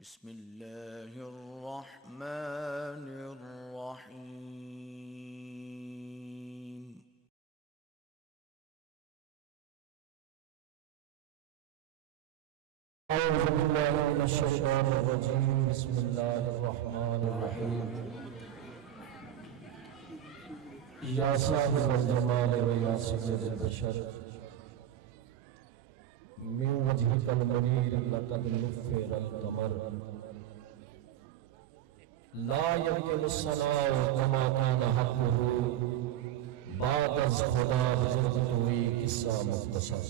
बिस्मिल्लाहिर्रहमानिर्रहीम। औज़ु बिल्लाहि मिनश्शैतानिर्रजीम। बिस्मिल्लाहिर्रहमानिर्रहीम। या साहिबल जमाल व या सय्यदल बशर मिन वजहिकल मुनीर लक़द नुफ़्फ़िरल क़मर ला यमकिनु सनाउ कमा कान हक़्क़ुहु बाद अज़ खुदा बुज़ुर्ग हुई किस्सा मुख्तसर।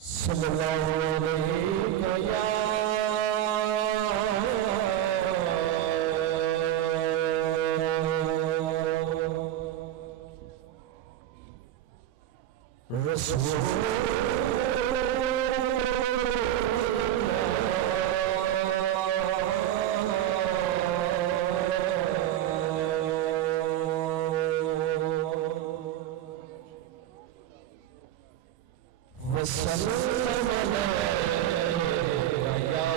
सल्लल्लाहु अलैहि या रसूल वसल्लम अलैका या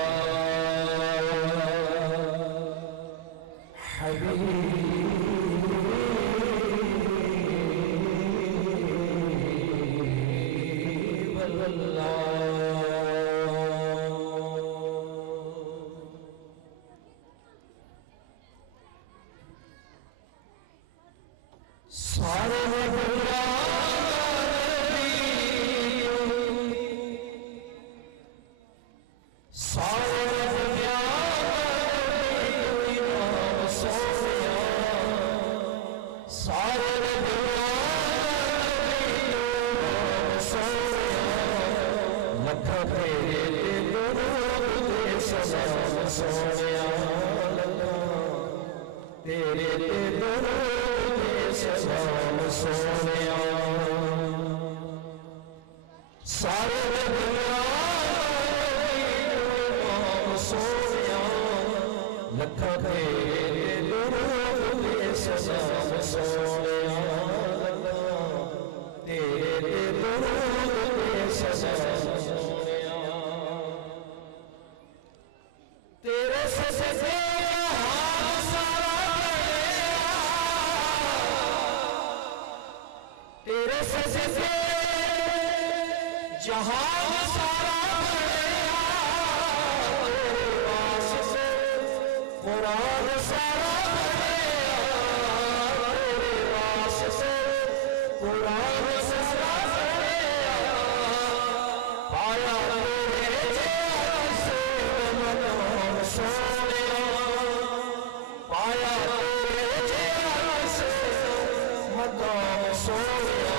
हबीबल्लाह। सारे तेरे ते दरूद सलाम सोनिया सारे दुनिया सोनिया लख तेरे दरूद सलाम सोनिया तेरे ते दरूद सलाम सोनिया तेरे सजदे तेरे सजदे जहान सारा बढ़िया तेरे वास्ते कुरान सारा बढ़िया तेरे वास्ते कुरान सारा बढ़िया पाया तेरे जैसे मदन सोनिया पाया तेरे जैसे मदन सोनिया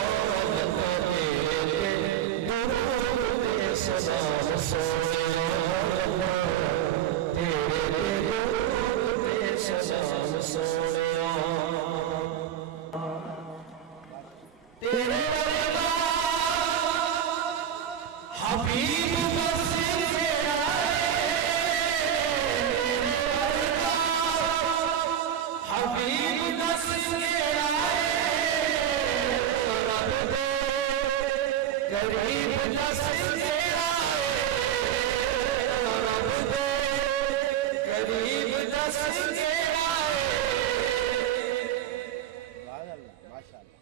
सलाम सोनिया तेरे दरूद सलाम सोनिया तेरे हबीब मस्जिद में आए हबीब मस्जिद में आए रब दे गरीब मस्जिद गरीब नस्ल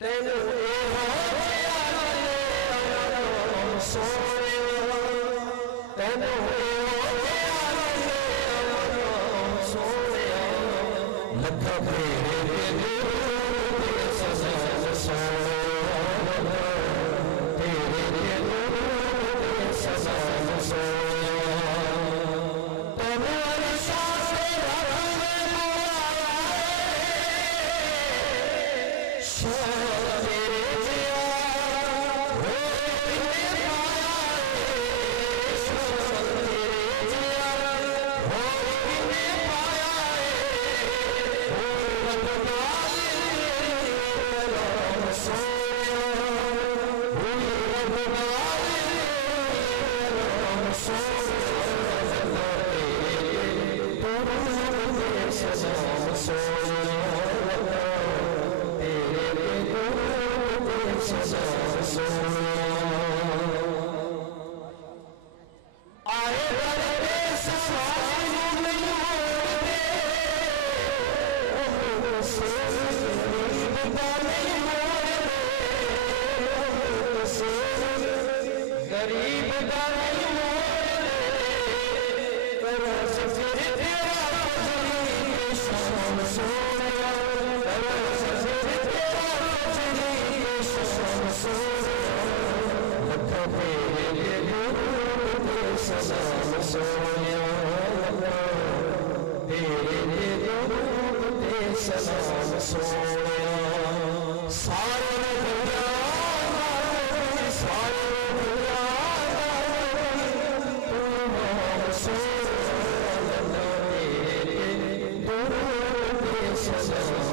तेन सोने तेन सोने लखा तेरे गरीब दानी मोरे करो सफर तेरा फजली के शाम सोया करो सफर तेरा फजली के शाम सोया लखा तेरे दूर के सलाम सोया तेरे दूर के सलाम सोया सारे Yes,